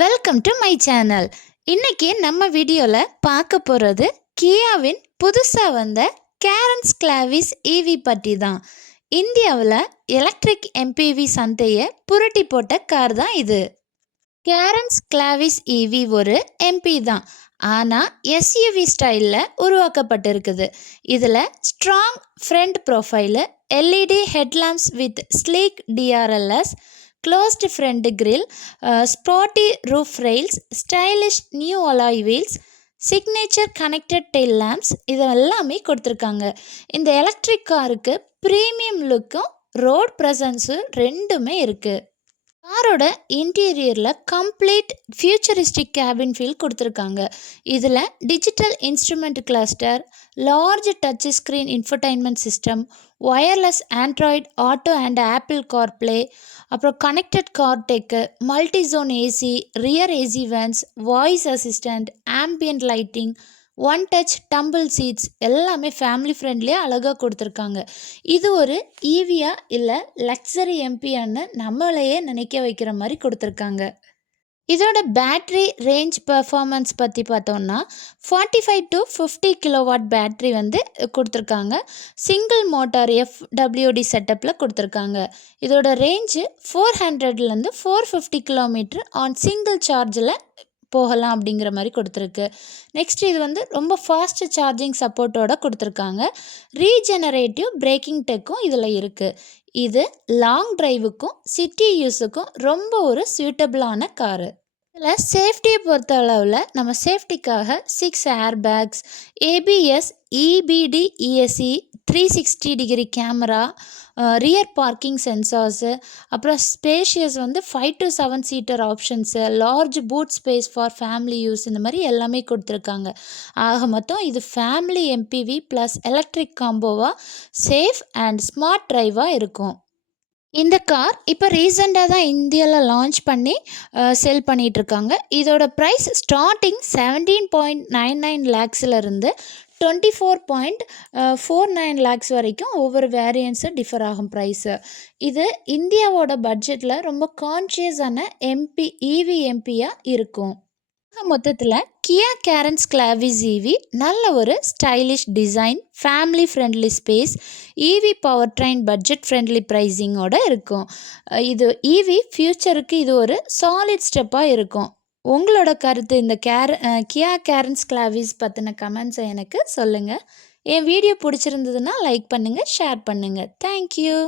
Welcome to my channel. இன்னைக்கு நம்ம வீடியோவில் பார்க்க போகிறது கியாவின் புதுசாக வந்த கேரன்ஸ் கிளாவிஸ் ஈவி பற்றி தான். இந்தியாவில் எலக்ட்ரிக் எம்பிவி சந்தையை புரட்டி போட்ட கார் தான் இது. கேரன்ஸ் கிளாவிஸ் ஈவி ஒரு எம்பி தான், ஆனால் எஸ்யூவி ஸ்டைலில் உருவாக்கப்பட்டிருக்குது. இதில் strong front profile, LED headlamps with sleek DRLs, closed front grille, sporty roof rails, stylish new alloy wheels, signature connected tail lamps இதெல்லாமே கொடுத்துருக்காங்க. இந்த எலக்ட்ரிக் காருக்கு ப்ரீமியம் லுக்கும் ரோட் ப்ரெசன்ஸும் ரெண்டுமே இருக்குது. காரோட இன்டீரியரில் கம்ப்ளீட் ஃபியூச்சரிஸ்டிக் கேபின் ஃபீல் கொடுத்துருக்காங்க. இதில் digital instrument cluster, large touch screen infotainment system, wireless Android Auto and Apple CarPlay, அப்புறம் connected car tech, multi zone AC, rear AC vents, voice assistant, ambient lighting, one touch tumble seats எல்லாமே family ஃப்ரெண்ட்லியாக அழகாக கொடுத்துருக்காங்க. இது ஒரு ஈவியா இல்லை luxury எம்பியான்னு நம்மளையே நினைக்க வைக்கிற மாதிரி கொடுத்துருக்காங்க. இதோட பேட்ரி ரேஞ்ச் பர்ஃபார்மன்ஸ் பற்றி பார்த்தோன்னா 45 to 50 கிலோவாட் பேட்ரி கொடுத்துருக்காங்க. சிங்கிள் மோட்டார் FWD செட்டப்பில் கொடுத்துருக்காங்க. இதோட ரேஞ்சு 400லேருந்து 450 கிலோமீட்டர் ஆன் சிங்கிள் சார்ஜில் போகலாம் அப்படிங்கிற மாதிரி கொடுத்துருக்கு. நெக்ஸ்ட் இது ரொம்ப ஃபாஸ்ட் சார்ஜிங் சப்போர்ட்டோட கொடுத்துருக்காங்க. ரீஜெனரேட்டிவ் பிரேக்கிங் டெக்கும் இதில் இருக்குது. இது லாங் டிரைவுக்கும் சிட்டி யூஸுக்கும் ரொம்ப ஒரு சூட்டபிளான காரு. இதில் சேஃப்டியை பொறுத்த அளவில் நம்ம சேஃப்டிக்காக 6 air bags, ABS, EBD, ESC, 360 degree camera, rear parking sensors, அப்புறம் spacious 5 to 7 seater options, large boot space for family use, இந்த மாதிரி எல்லாமே கொடுத்துருக்காங்க. ஆக மொத்தம் இது ஃபேமிலி எம்பிவி ப்ளஸ் எலக்ட்ரிக் காம்போவாக சேஃப் அண்ட் ஸ்மார்ட் டிரைவாக இருக்கும். இந்த கார் இப்போ ரீசெண்டாக தான் இந்தியாவில் லான்ச் பண்ணி செல் பண்ணிகிட்ருக்காங்க. இதோட ப்ரைஸ் ஸ்டார்டிங் 17.99 லேக்ஸ்லேருந்து 24.49 லேக்ஸ் வரைக்கும் ஒவ்வொரு வேரியன்ஸு டிஃபர் ஆகும் ப்ரைஸு. இது இந்தியாவோட பட்ஜெட்டில் ரொம்ப கான்ஷியஸான ஈவி எம்பியாக இருக்கும். மொத்தத்தில் கியா கேரன்ஸ் கிளாவிஸ் ஈவி நல்ல ஒரு stylish design, family friendly space, EV power train, budget friendly ப்ரைஸிங்கோட இருக்கும். இது ஈவி ஃப்யூச்சருக்கு இது ஒரு சாலிட் ஸ்டெப்பாக இருக்கும். உங்களோட கருத்து இந்த கியா கேரன்ஸ் கிளாவிஸ் பற்றின கமெண்ட்ஸை எனக்கு சொல்லுங்கள். என் வீடியோ பிடிச்சிருந்ததுன்னா லைக் பண்ணுங்கள், ஷேர் பண்ணுங்கள். தேங்க்யூ.